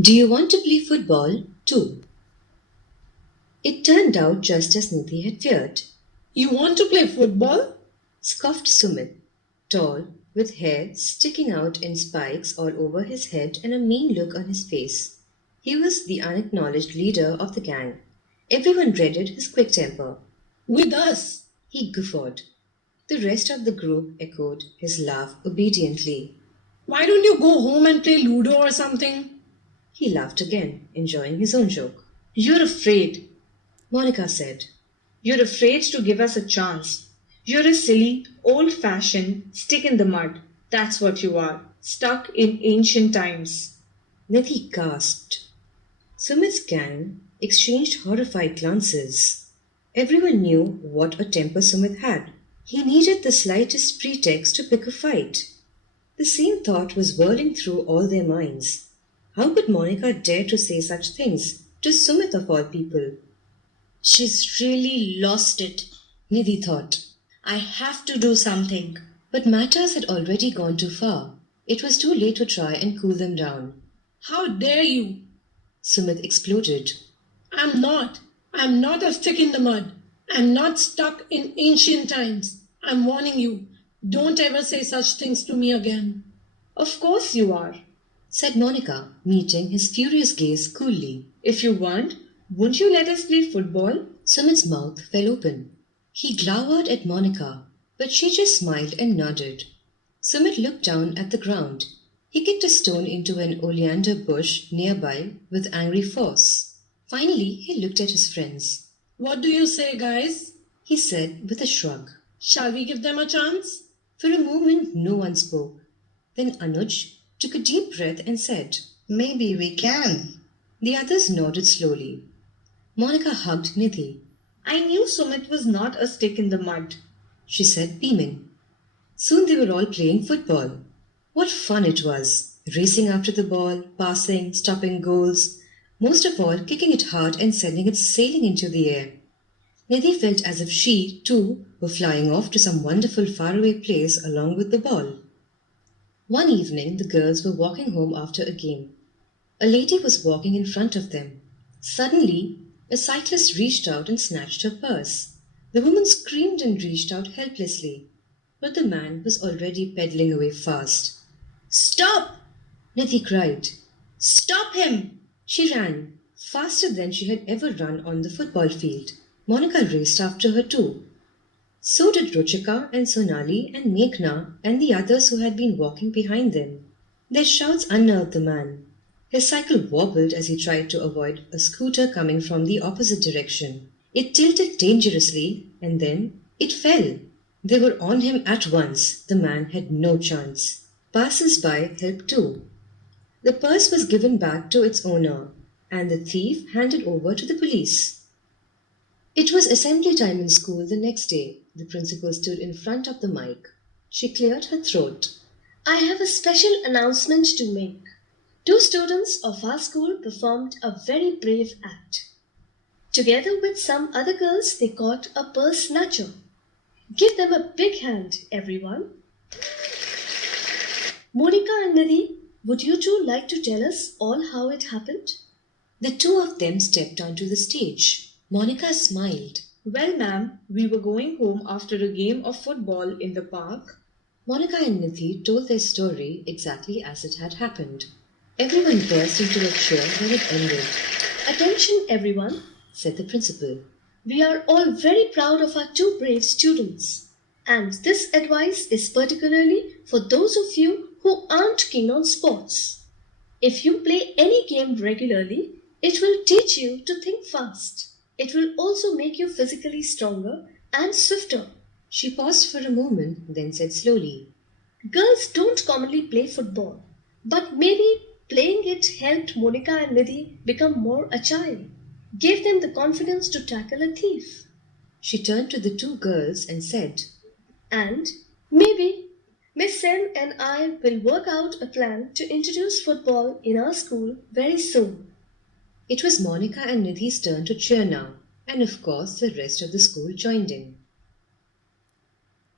Do you want to play football too? It turned out just as Nidhi had feared. You want to play football? Scoffed Sumit, tall, with hair sticking out in spikes all over his head and a mean look on his face. He was the unacknowledged leader of the gang. Everyone dreaded his quick temper. With us. He guffawed. The rest of the group echoed his laugh obediently. Why don't you go home and play Ludo or something? He laughed again, enjoying his own joke. You're afraid. Monica said. You're afraid to give us a chance. You're a silly, old-fashioned stick in the mud. That's what you are. Stuck in ancient times. Nidhi gasped. Sumit's gang exchanged horrified glances. Everyone knew what a temper Sumit had. He needed the slightest pretext to pick a fight. The same thought was whirling through all their minds. How could Monica dare to say such things to Sumit of all people? She's really lost it, Nidhi thought. I have to do something. But matters had already gone too far. It was too late to try and cool them down. How dare you? Sumit exploded. I'm not. I'm not a stick in the mud. I'm not stuck in ancient times. I'm warning you. Don't ever say such things to me again. Of course you are, said Monica, meeting his furious gaze coolly. If you weren't, wouldn't you let us play football? Sumit's mouth fell open. He glowered at Monica, but she just smiled and nodded. Sumit looked down at the ground. He kicked a stone into an oleander bush nearby with angry force. Finally, he looked at his friends. What do you say, guys? He said with a shrug. Shall we give them a chance? For a moment, no one spoke. Then Anuj took a deep breath and said, Maybe we can. The others nodded slowly. Monica hugged Nidhi. I knew Sumit was not a stick in the mud, she said, beaming. Soon they were all playing football. What fun it was, racing after the ball, passing, stopping goals, most of all kicking it hard and sending it sailing into the air. Nidhi felt as if she, too, were flying off to some wonderful faraway place along with the ball. One evening the girls were walking home after a game. A lady was walking in front of them. Suddenly, a cyclist reached out and snatched her purse. The woman screamed and reached out helplessly, but the man was already pedaling away fast. Stop! Nidhi cried. Stop him! She ran, faster than she had ever run on the football field. Monica raced after her too. So did Ruchika and Sonali and Meghna and the others who had been walking behind them. Their shouts unnerved the man. His cycle wobbled as he tried to avoid a scooter coming from the opposite direction. It tilted dangerously and then it fell. They were on him at once. The man had no chance. Passers-by helped too. The purse was given back to its owner and the thief handed over to the police. It was assembly time in school the next day. The principal stood in front of the mic. She cleared her throat. I have a special announcement to make. 2 students of our school performed a very brave act. Together with some other girls, they caught a purse snatcher. Give them a big hand, everyone. Monica and Nidhi, would you two like to tell us all how it happened? The two of them stepped onto the stage. Monica smiled. Well, ma'am, we were going home after a game of football in the park. Monica and Nidhi told their story exactly as it had happened. Everyone burst into a cheer when it ended. Attention, everyone, said the principal. We are all very proud of our 2 brave students. And this advice is particularly for those of you who aren't keen on sports. If you play any game regularly, it will teach you to think fast. It will also make you physically stronger and swifter. She paused for a moment, then said slowly, Girls don't commonly play football, but maybe playing it helped Monica and Nidhi become more agile, gave them the confidence to tackle a thief. She turned to the 2 girls and said, And maybe Miss Sen and I will work out a plan to introduce football in our school very soon. It was Monica and Nidhi's turn to cheer now, and of course the rest of the school joined in.